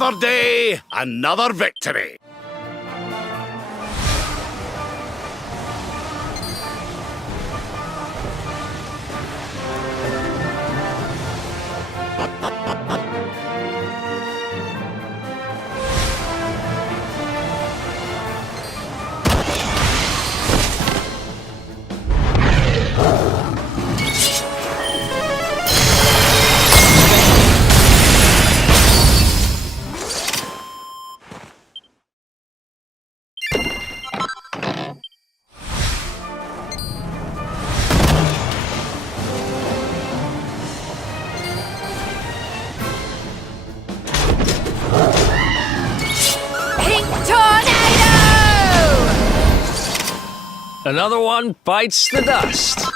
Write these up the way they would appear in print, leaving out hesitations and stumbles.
Another day, another victory. Another one bites the dust.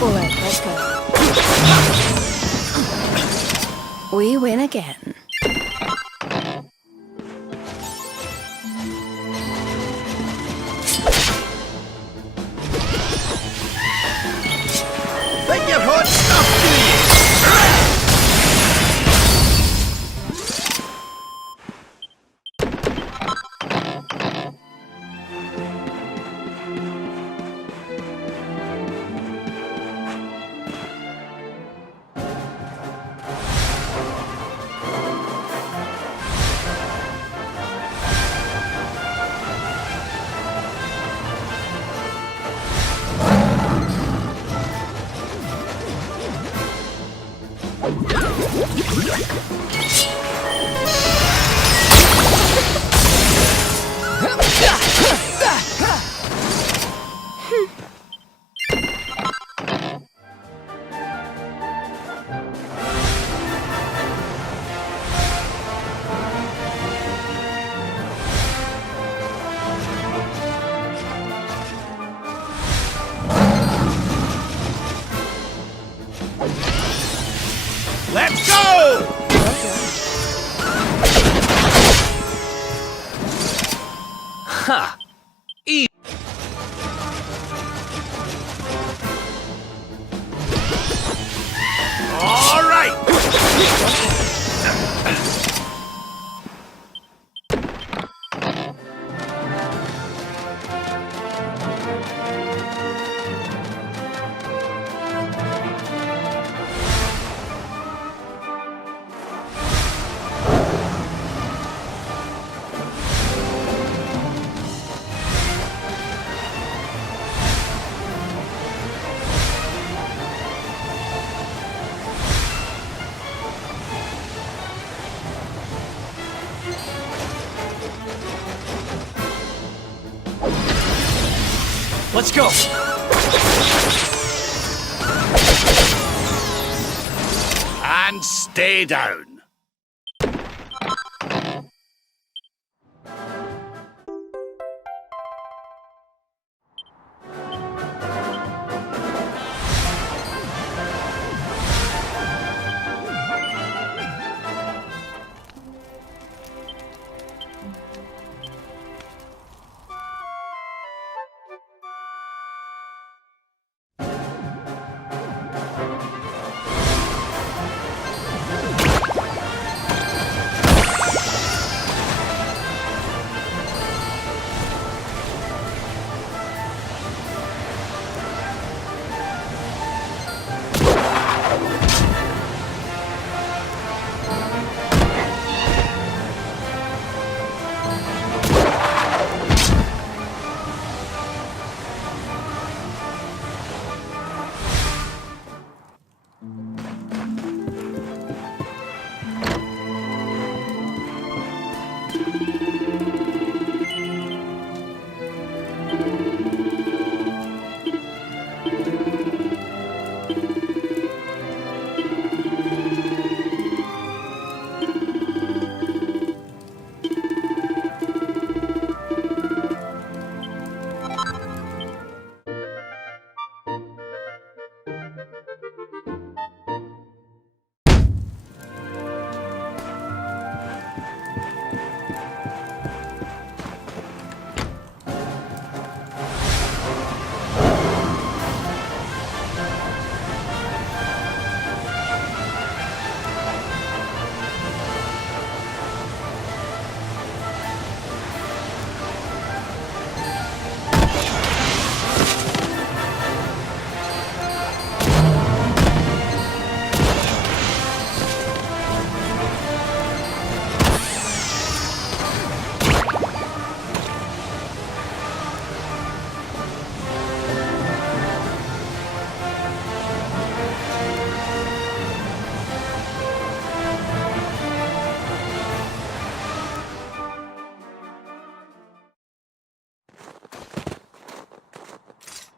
Alright, let's go. We win again. Think you've hot stuff, do Let's go! Ha! Eat. All right! Let's go. And stay down.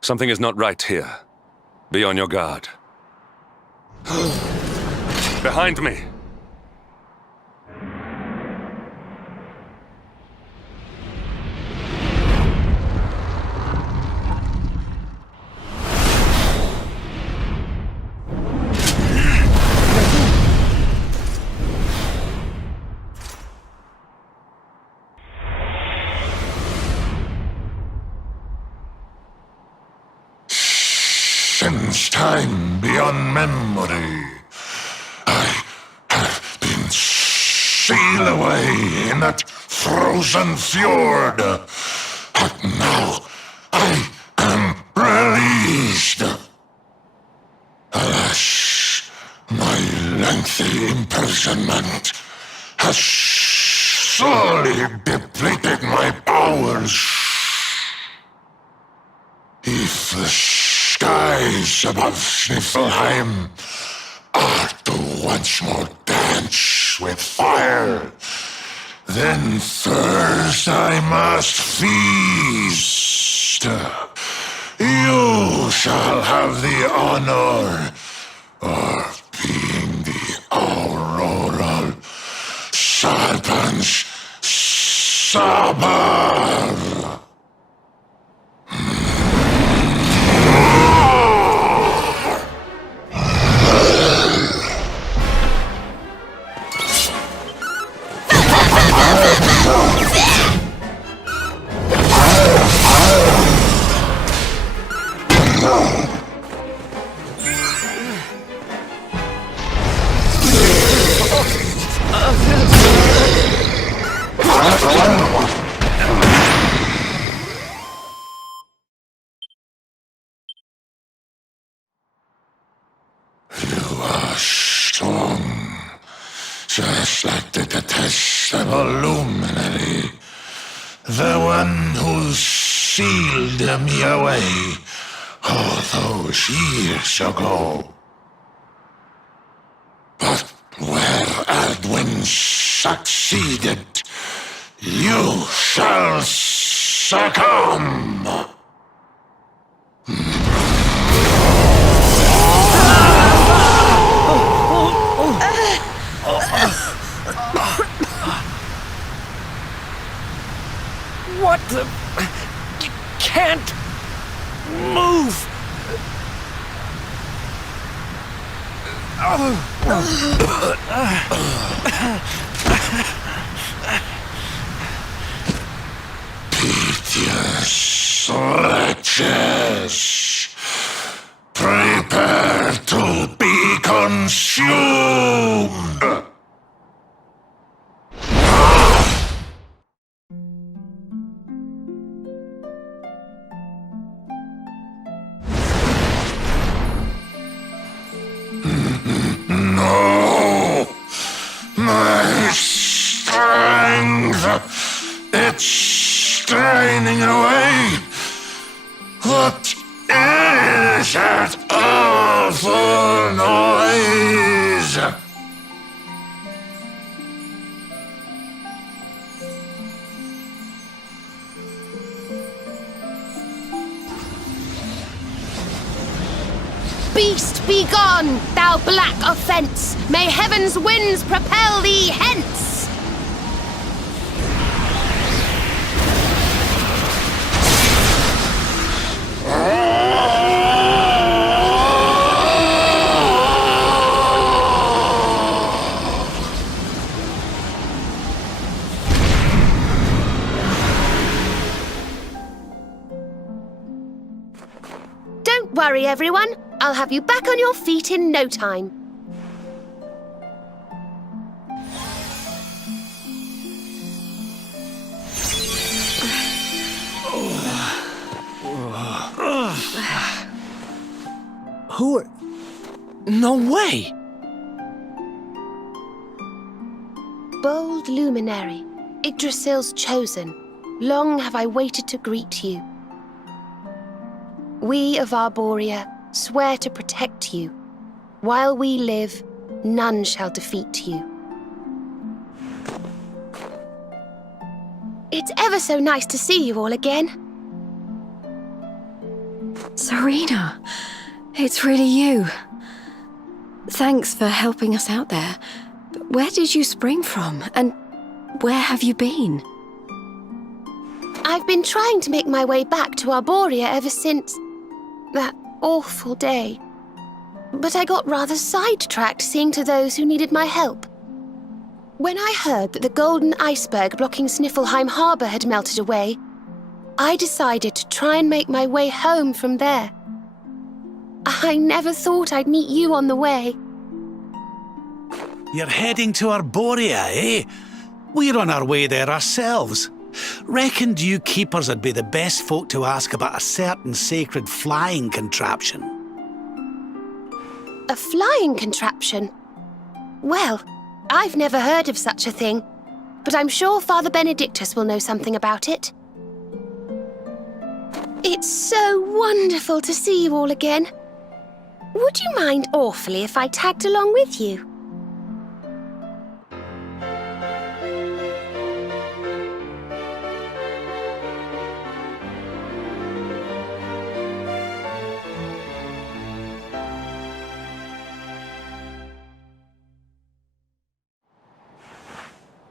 Something is not right here. Be on your guard. Behind me! Since time beyond memory, I have been sealed away in that frozen fjord. But now I am released. Alas, my lengthy imprisonment has sorely depleted my powers. If the skies above Sniflheim are to once more dance with fire, then first I must feast. You shall have the honor of being the auroral serpent's sabber. You are strong, just like the detestable luminary, the one who sealed me away all those years ago. But where Aldwin succeeded, you shall succumb. What the... You can't... move! Piteous wretches, prepare to be consumed! No! My strength! It's straining away! What is that awful noise? Beast, be gone, thou black offence! May heaven's winds propel thee hence! Don't worry, everyone. I'll have you back on your feet in no time. Who are... No way! Bold luminary, Yggdrasil's chosen, long have I waited to greet you. We of Arboria swear to protect you. While we live, none shall defeat you. It's ever so nice to see you all again. Serena, it's really you. Thanks for helping us out there. But where did you spring from? And where have you been? I've been trying to make my way back to Arboria ever since that awful day. But I got rather sidetracked seeing to those who needed my help. When I heard that the golden iceberg blocking Sniflheim harbour had melted away, I decided to try and make my way home from there. I never thought I'd meet you on the way. You're heading to Arboria, eh? We're on our way there ourselves. Reckoned you keepers would be the best folk to ask about a certain sacred flying contraption. A flying contraption? Well, I've never heard of such a thing, but I'm sure Father Benedictus will know something about it. It's so wonderful to see you all again. Would you mind awfully if I tagged along with you?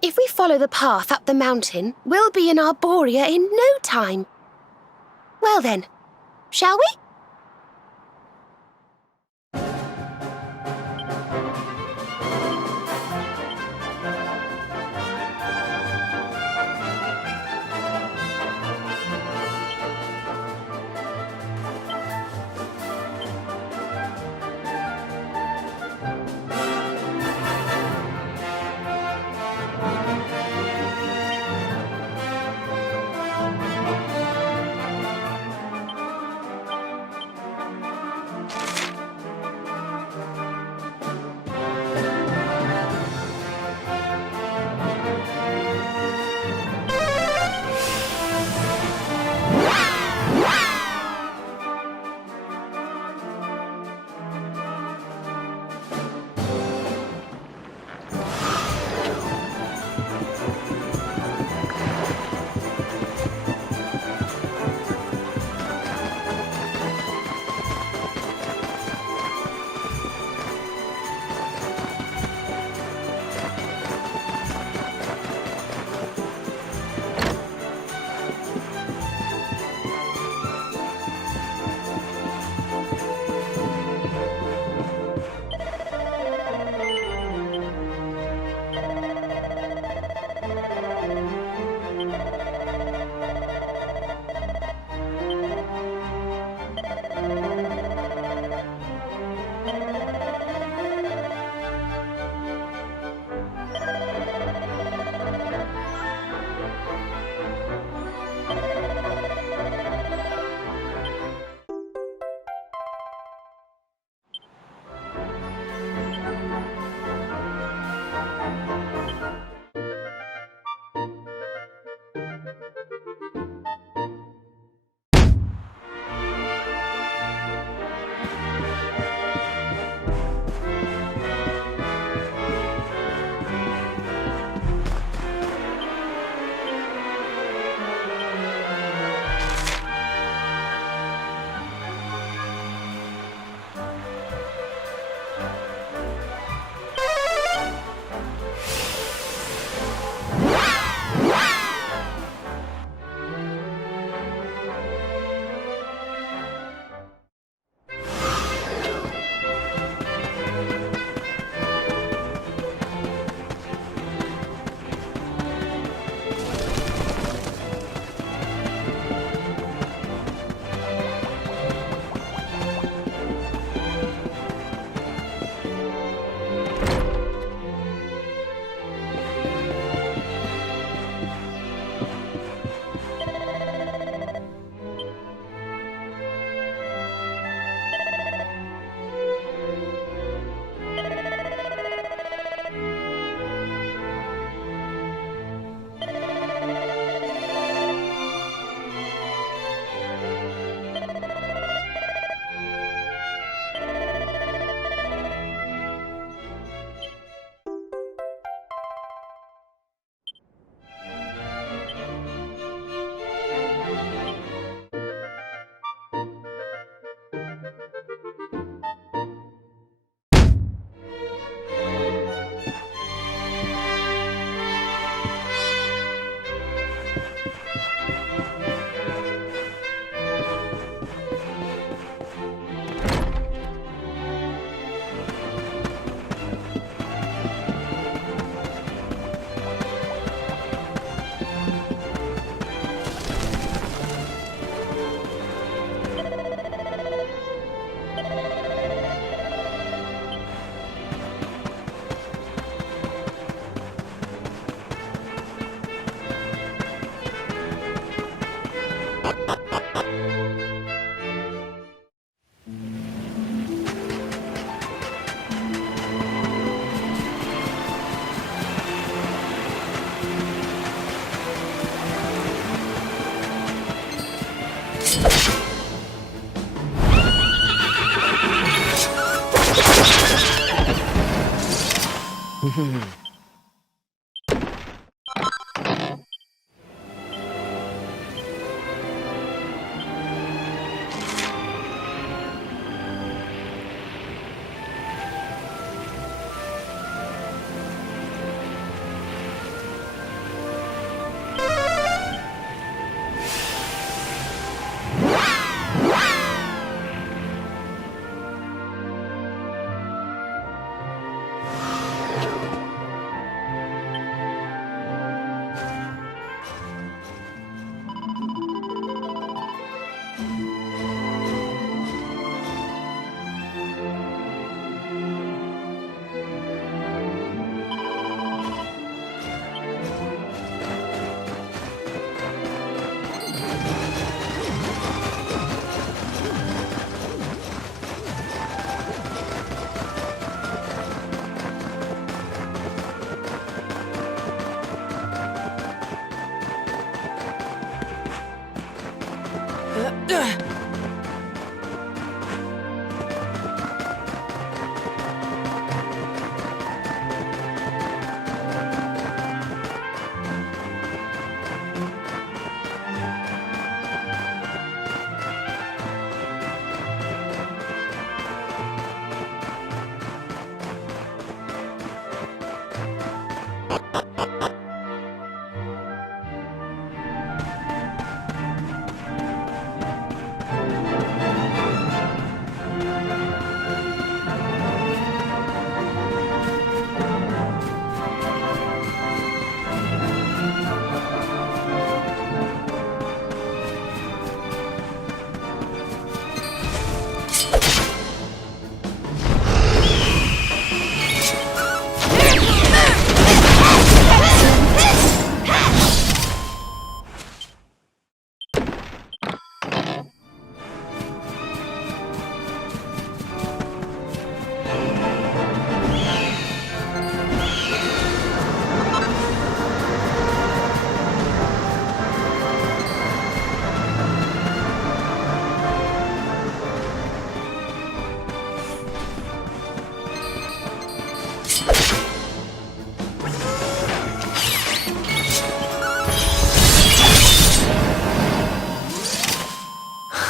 If we follow the path up the mountain, we'll be in Arboria in no time. Well then, shall we?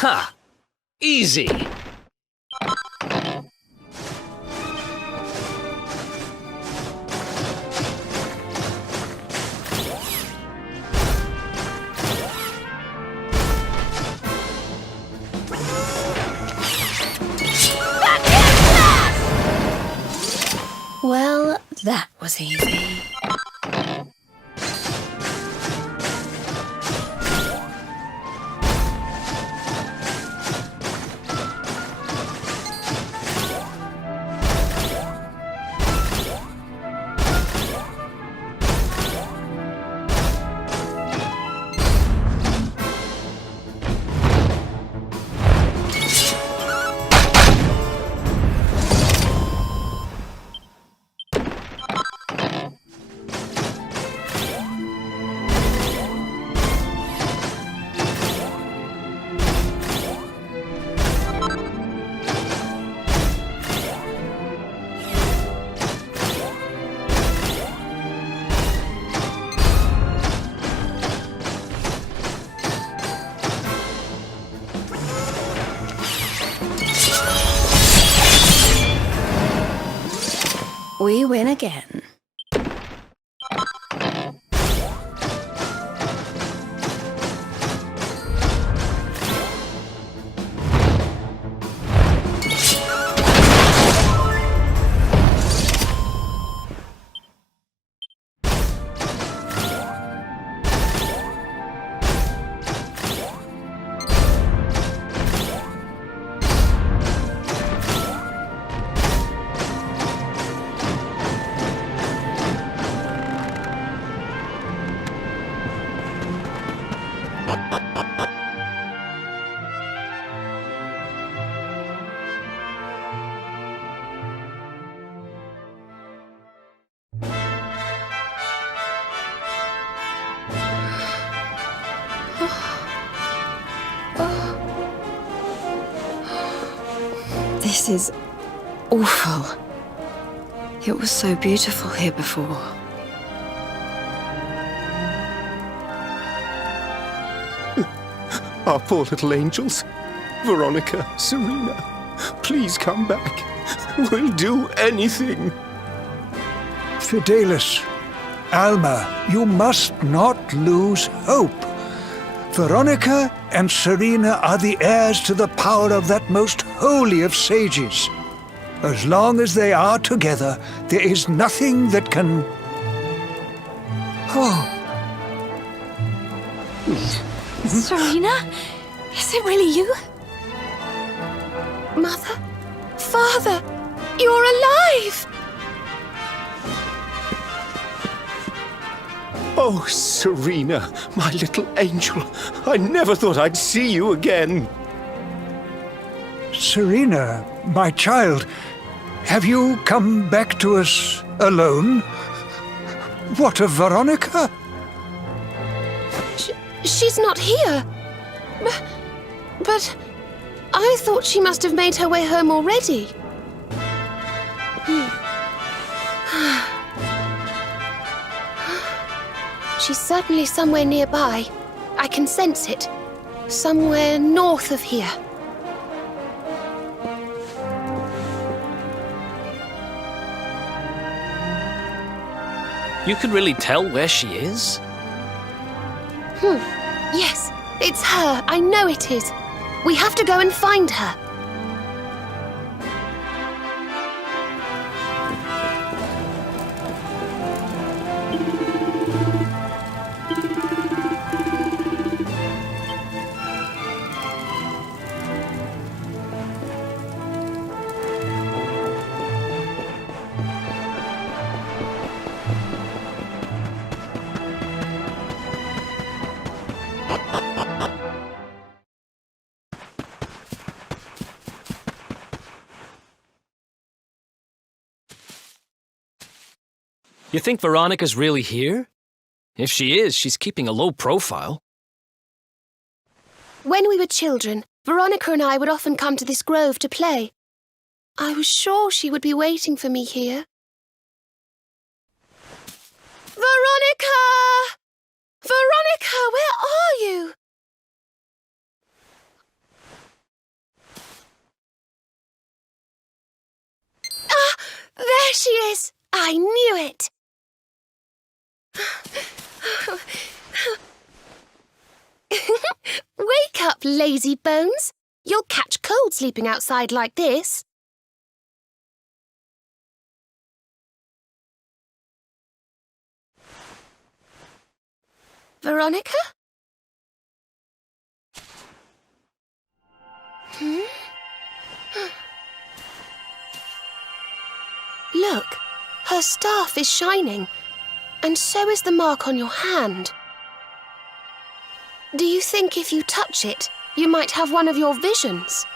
Ha! Easy! Well, that was easy. We win again. This is awful. It was so beautiful here before. Our poor little angels. Veronica, Serena, please come back. We'll do anything. Fidelis, Alma, you must not lose hope. Veronica and Serena are the heirs to the power of that most holy of sages. As long as they are together, there is nothing that can... Oh, Serena? Is it really you? Mother? Father? You're alive! Oh, Serena, my little angel. I never thought I'd see you again. Serena, my child, have you come back to us alone? What of Veronica? She's not here. But I thought she must have made her way home already. She's certainly somewhere nearby. I can sense it. Somewhere north of here. You can really tell where she is? Yes, it's her. I know it is. We have to go and find her. You think Veronica's really here? If she is, she's keeping a low profile. When we were children, Veronica and I would often come to this grove to play. I was sure she would be waiting for me here. Veronica! Veronica, where are you? Ah, there she is! I knew it! Wake up, lazy bones. You'll catch cold sleeping outside like this. Veronica? Look, her staff is shining, and so is the mark on your hand. Do you think if you touch it, you might have one of your visions?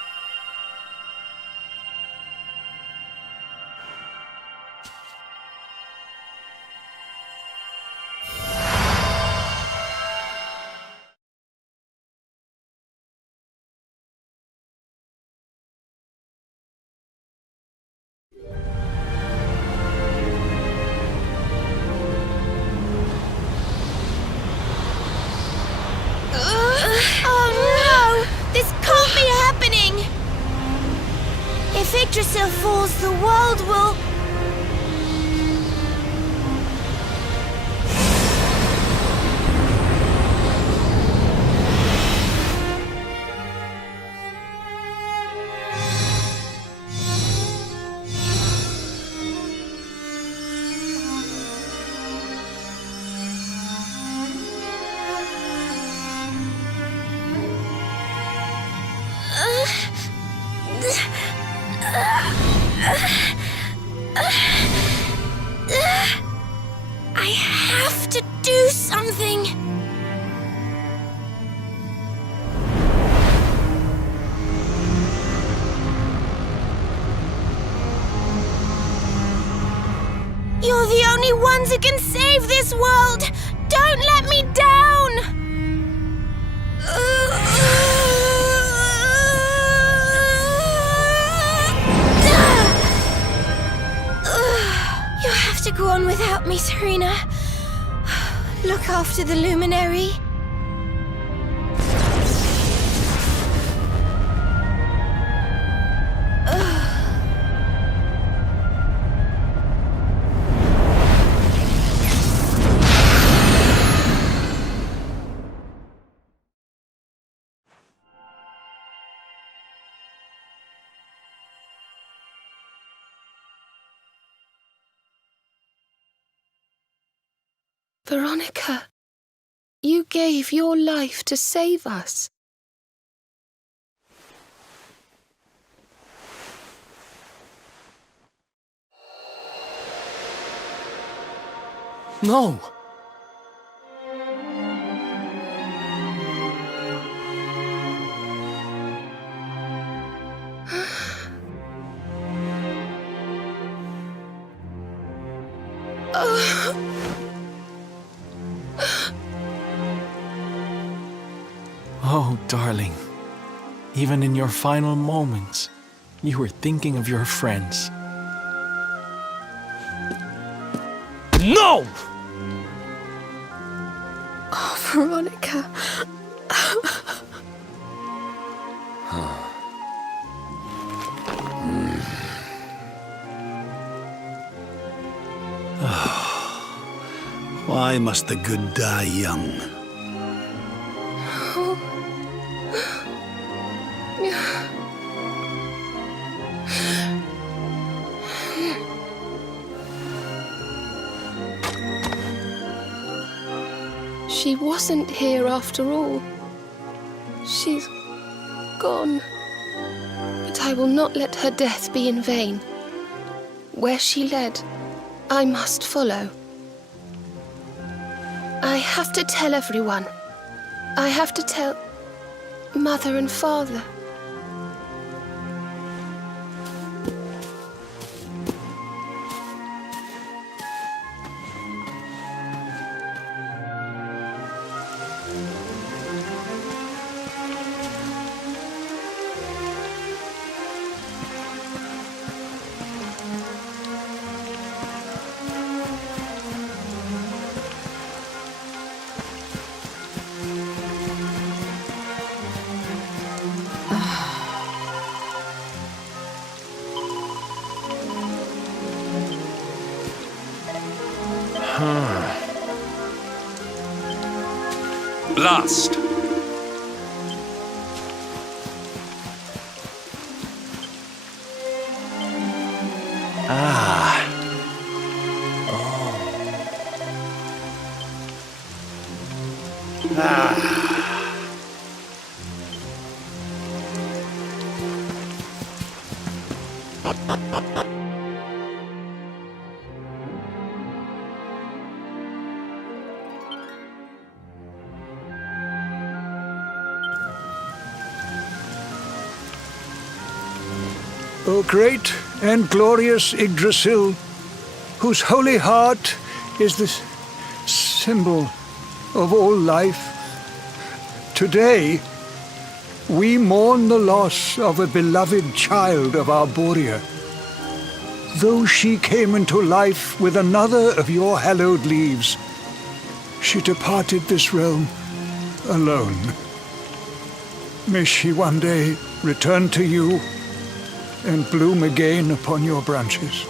If Yggdrasil falls, the world will... I have to do something. You're the only ones who can save this world. Don't let me down. to go on without me, Serena. Look after the luminary. Veronica, you gave your life to save us. No! Oh, darling. Even in your final moments, you were thinking of your friends. No! Oh, Veronica. Why must the good die young? She wasn't here after all. She's gone. But I will not let her death be in vain. Where she led, I must follow. I have to tell everyone. I have to tell Mother and Father. Blast! O great and glorious Yggdrasil, whose holy heart is the symbol of all life, today we mourn the loss of a beloved child of Arboria. Though she came into life with another of your hallowed leaves, she departed this realm alone. May she one day return to you and bloom again upon your branches.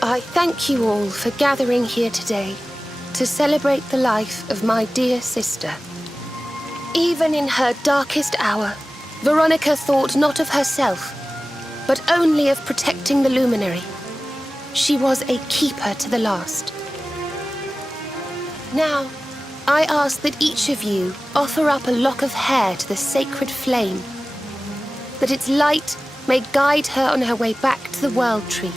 I thank you all for gathering here today to celebrate the life of my dear sister. Even in her darkest hour, Veronica thought not of herself, but only of protecting the luminary. She was a keeper to the last. Now, I ask that each of you offer up a lock of hair to the sacred flame, that its light may guide her on her way back to the World Tree.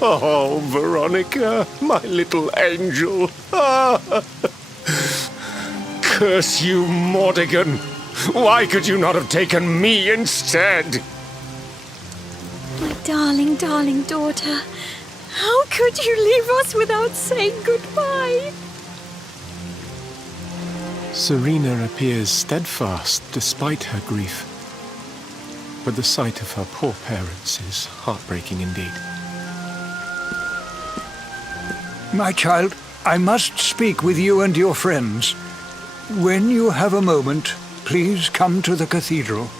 Oh, Veronica, my little angel. Curse you, Mordigan. Why could you not have taken me instead? My darling, darling daughter. How could you leave us without saying goodbye? Serena appears steadfast despite her grief. But the sight of her poor parents is heartbreaking indeed. My child, I must speak with you and your friends. When you have a moment, please come to the cathedral.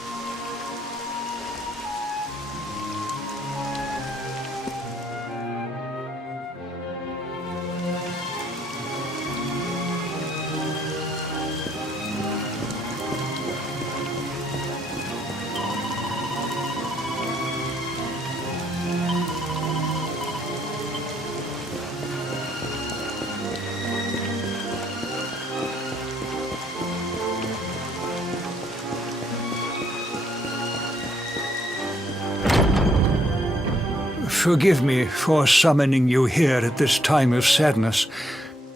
Forgive me for summoning you here at this time of sadness,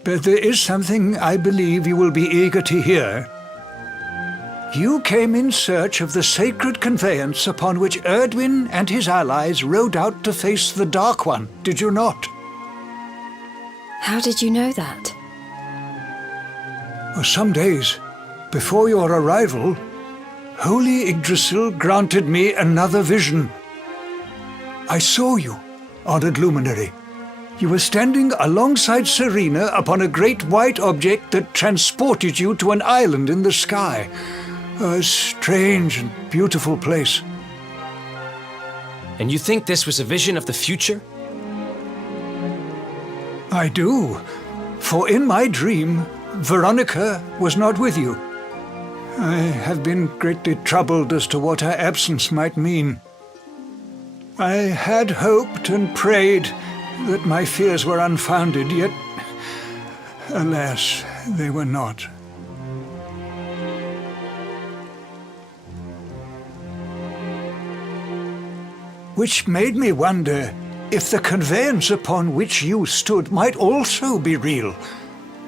but there is something I believe you will be eager to hear. You came in search of the sacred conveyance upon which Erdwin and his allies rode out to face the Dark One, did you not? How did you know that? Some days before your arrival, Holy Yggdrasil granted me another vision. I saw you, honored luminary. You were standing alongside Serena upon a great white object that transported you to an island in the sky. A strange and beautiful place. And you think this was a vision of the future? I do, for in my dream, Veronica was not with you. I have been greatly troubled as to what her absence might mean. I had hoped and prayed that my fears were unfounded, yet, alas, they were not. Which made me wonder if the conveyance upon which you stood might also be real.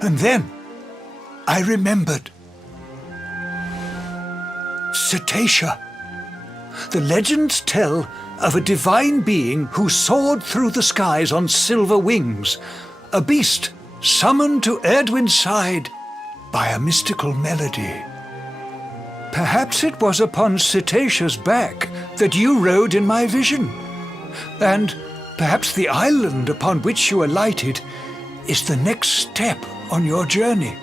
And then I remembered. Cetacea. The legends tell of a divine being who soared through the skies on silver wings, a beast summoned to Erdwin's side by a mystical melody. Perhaps it was upon Cetacea's back that you rode in my vision, and perhaps the island upon which you alighted is the next step on your journey.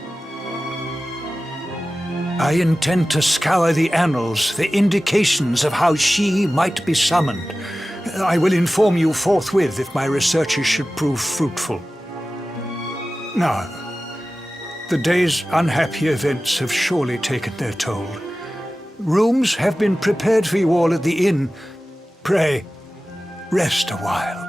I intend to scour the annals for indications of how she might be summoned. I will inform you forthwith if my researches should prove fruitful. Now, the day's unhappy events have surely taken their toll. Rooms have been prepared for you all at the inn. Pray, rest a while.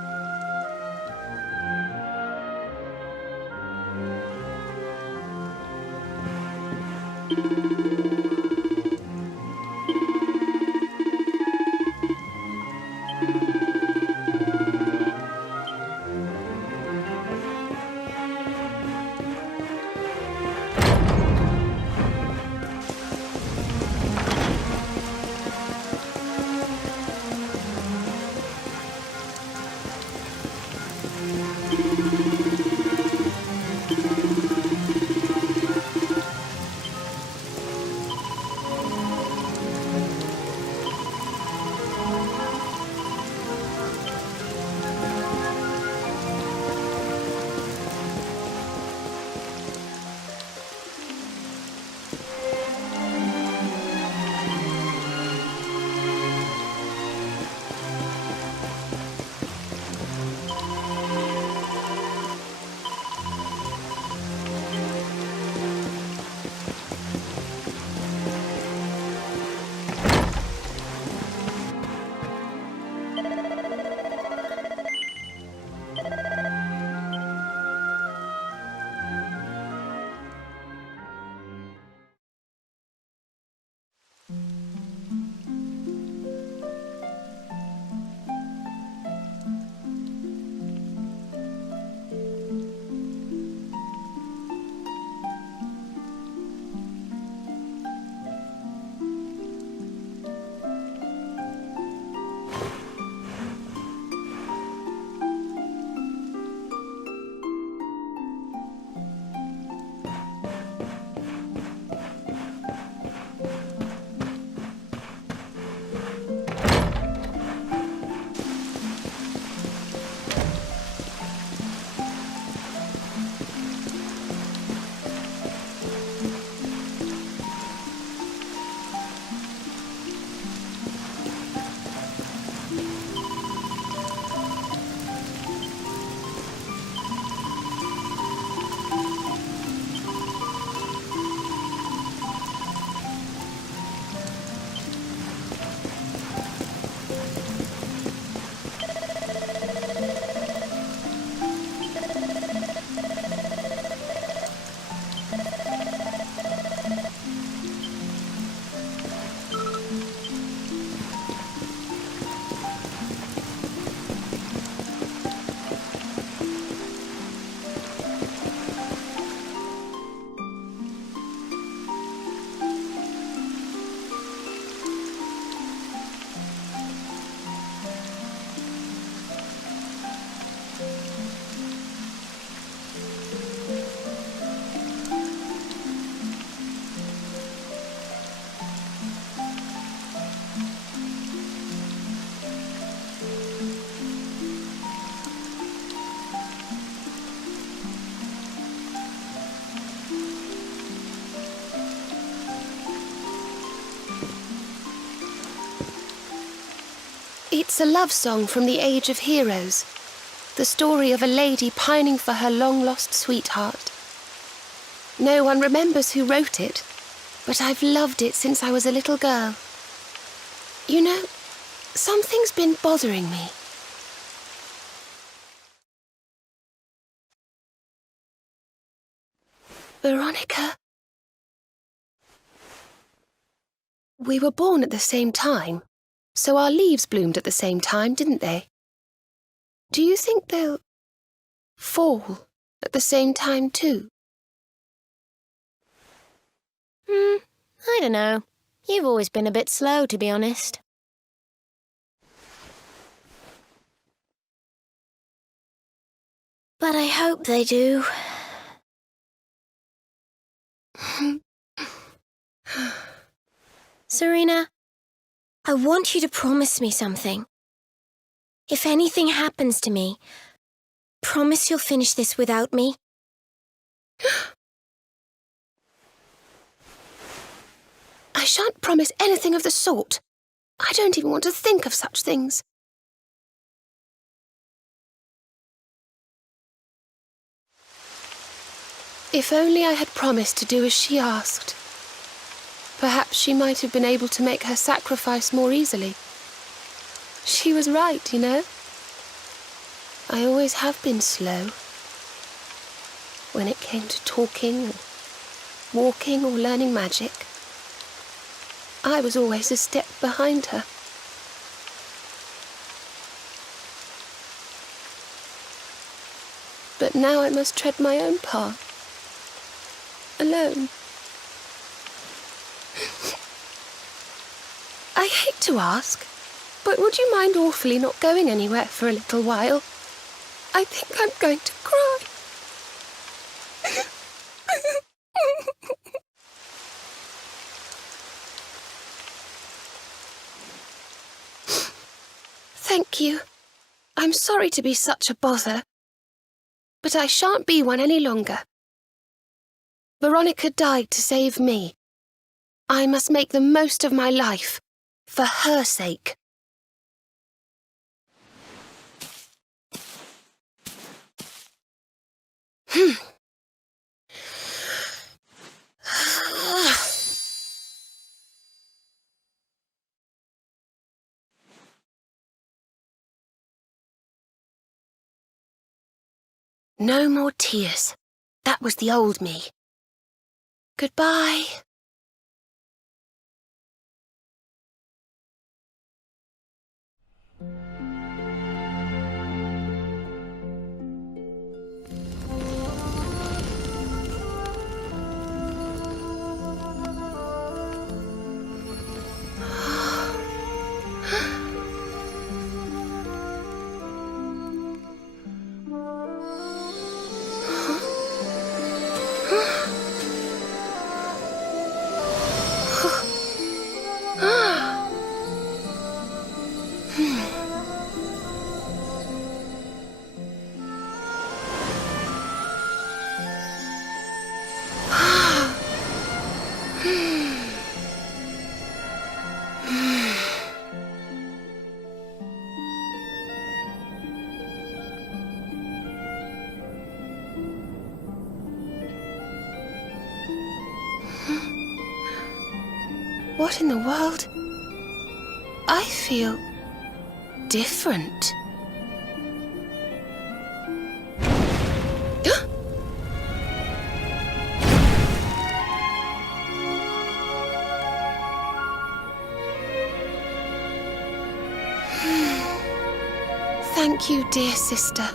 It's a love song from the Age of Heroes. The story of a lady pining for her long-lost sweetheart. No one remembers who wrote it, but I've loved it since I was a little girl. You know, something's been bothering me. Veronica? We were born at the same time, so our leaves bloomed at the same time, didn't they? Do you think they'll fall at the same time too? I don't know. You've always been a bit slow, to be honest. But I hope they do. Serena, I want you to promise me something. If anything happens to me, promise you'll finish this without me. I shan't promise anything of the sort. I don't even want to think of such things. If only I had promised to do as she asked. Perhaps she might have been able to make her sacrifice more easily. She was right, you know. I always have been slow. When it came to talking, or walking, or learning magic, I was always a step behind her. But now I must tread my own path. Alone. I hate to ask, but would you mind awfully not going anywhere for a little while? I think I'm going to cry. Thank you. I'm sorry to be such a bother, but I shan't be one any longer. Veronica died to save me. I must make the most of my life, for her sake. No more tears. That was the old me. Goodbye. What in the world? I feel different. Thank you, dear sister.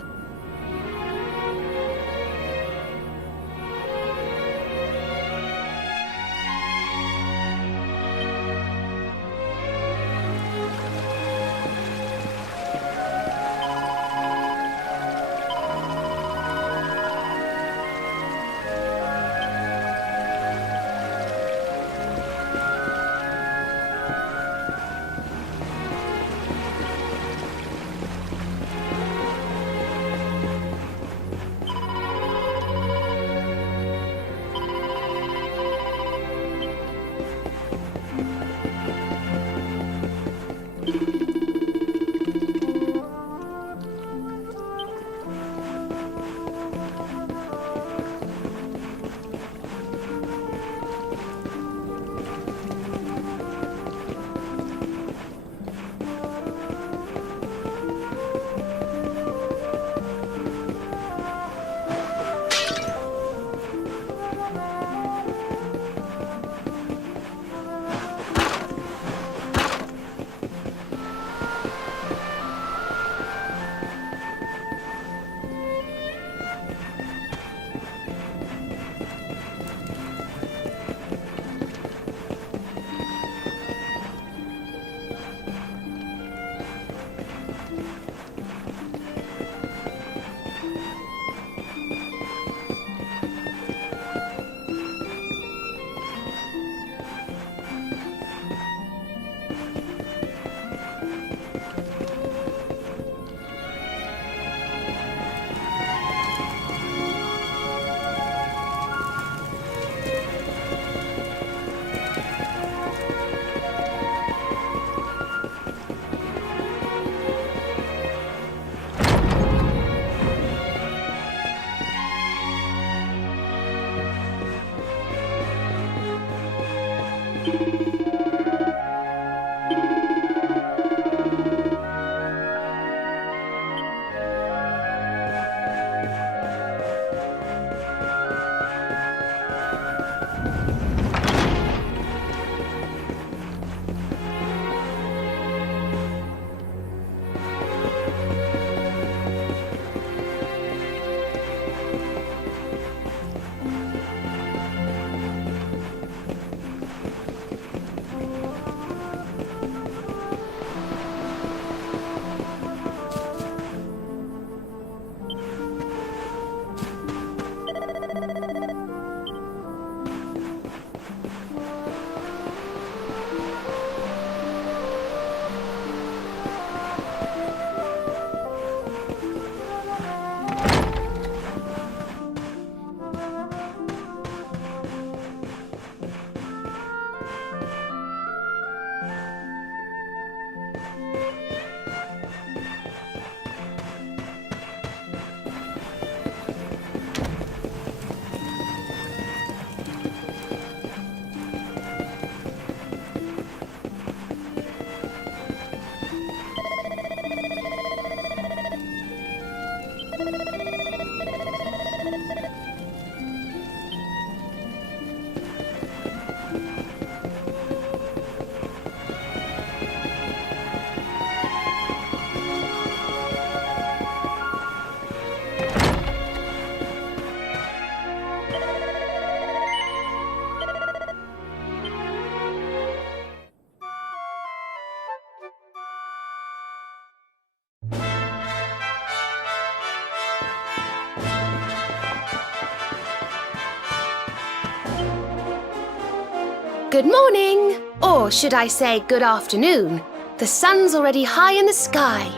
Good morning! Or should I say good afternoon? The sun's already high in the sky.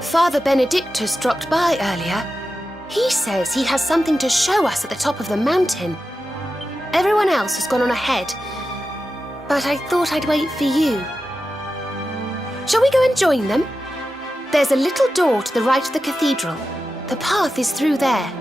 Father Benedictus dropped by earlier. He says he has something to show us at the top of the mountain. Everyone else has gone on ahead, but I thought I'd wait for you. Shall we go and join them? There's a little door to the right of the cathedral. The path is through there.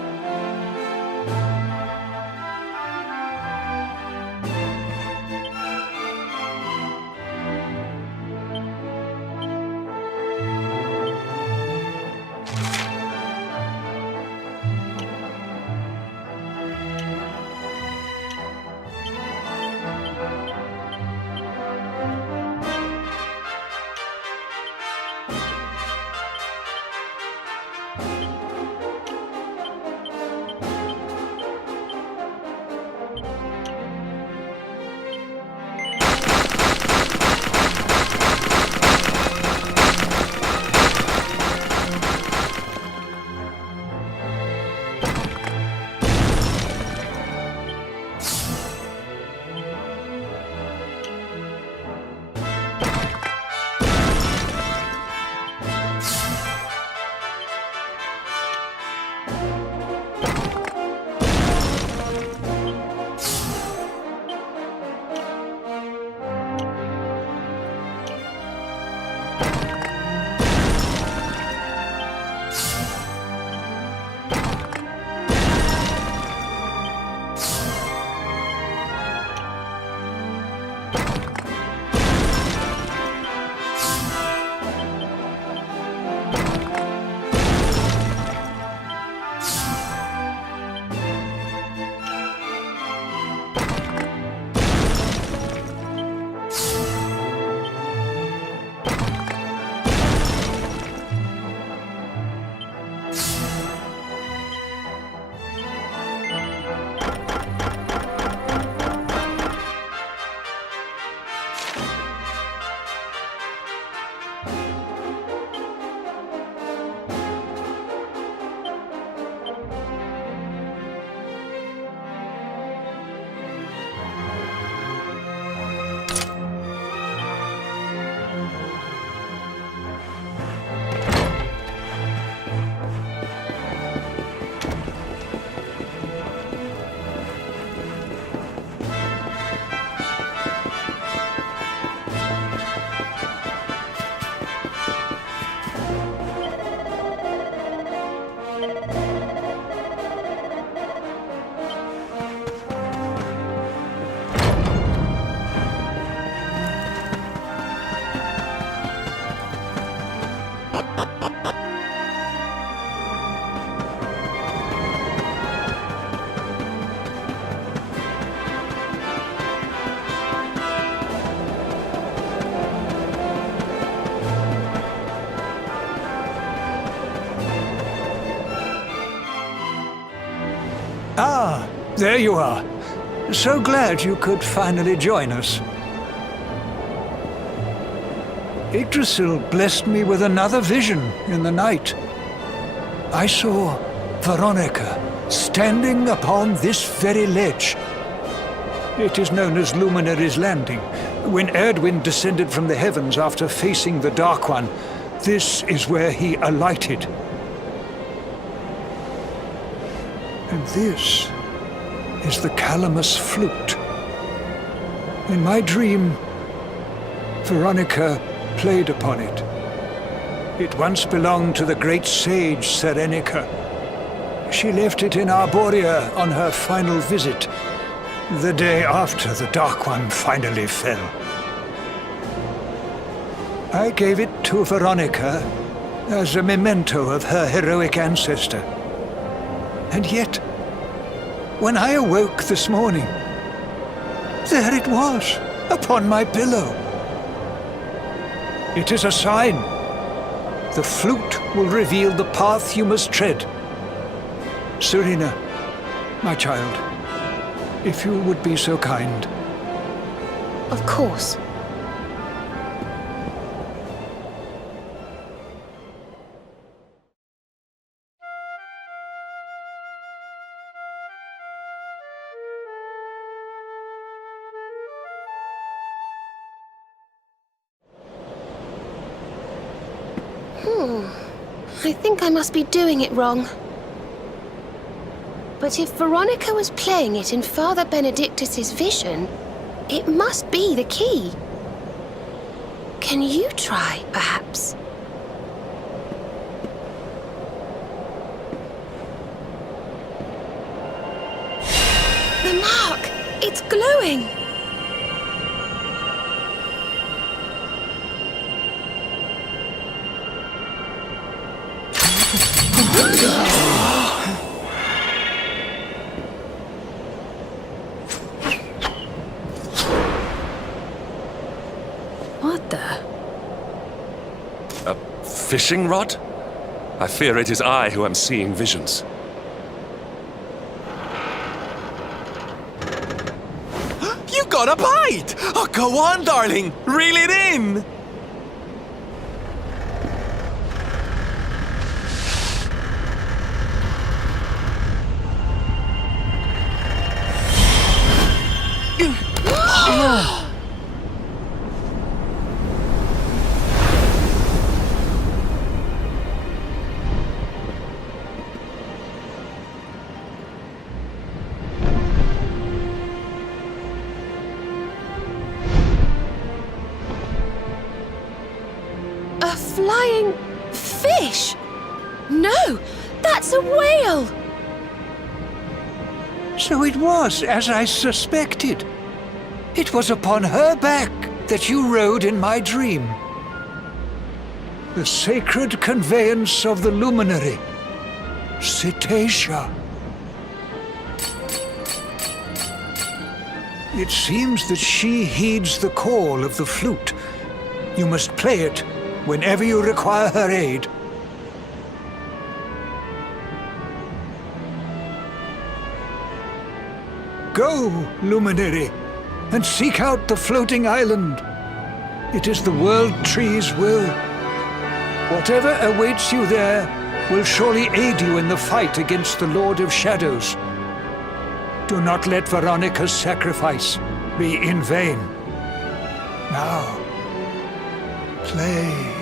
Ah, there you are. So glad you could finally join us. Yggdrasil blessed me with another vision in the night. I saw Veronica standing upon this very ledge. It is known as Luminary's Landing. When Erdwin descended from the heavens after facing the Dark One, this is where he alighted. And this is the Calamus flute. In my dream, Veronica played upon it. It once belonged to the great sage Serenica. She left it in Arboria on her final visit, the day after the Dark One finally fell. I gave it to Veronica as a memento of her heroic ancestor. And yet, when I awoke this morning, there it was, upon my pillow. It is a sign. The flute will reveal the path you must tread. Serena, my child, if you would be so kind. Of course. I think I must be doing it wrong. But if Veronica was playing it in Father Benedictus's vision, it must be the key. Can you try, perhaps? The mark! It's glowing! What the? A fishing rod? I fear it is I who am seeing visions. You got a bite! Oh, go on, darling! Reel it in! A flying fish? No, that's a whale! So it was as I suspected. It was upon her back that you rode in my dream. The sacred conveyance of the luminary, Cetacea. It seems that she heeds the call of the flute. You must play it whenever you require her aid. Go, luminary, and seek out the floating island. It is the world tree's will. Whatever awaits you there will surely aid you in the fight against the Lord of Shadows. Do not let Veronica's sacrifice be in vain. Now, play.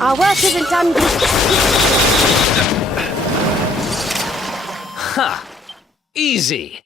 Our work isn't done. Ha! Easy.